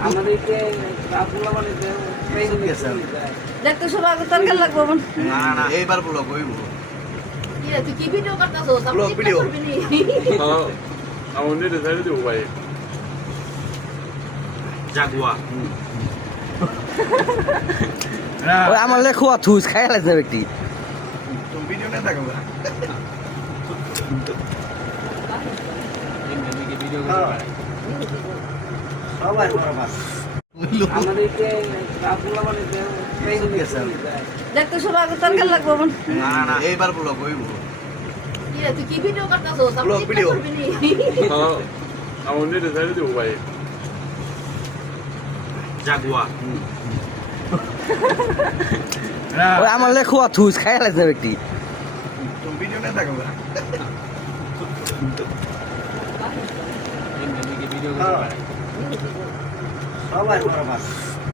আমাদেরকে রাবুলা মানে দেখতে সব আগে তরকার লাগবো মন না এইবার ব্লগ হইব তুই কি ভিডিও করতেছস Vlog video. আমার নেটে ছেড়ে দেবো ভাই জাগুয়া ওই আমার লেখুয়া থুস খাই লাগছে ব্যক্তি তুমি ভিডিও না দেখো সবাই বরাবর আমাদেরকে রাবুলা মানে দেখতে সব আগে তরকার লাগবো মন না এইবার ব্লগ হইব তুই কি ভিডিও করতেছস Vlog video. আমার নেটে ছেড়ে দেবো ভাই জাগুয়া ওই আমার লেখুয়া থুস খাই লাগছে ব্যক্তি তুমি ভিডিও না দেখো সবাই বরাবর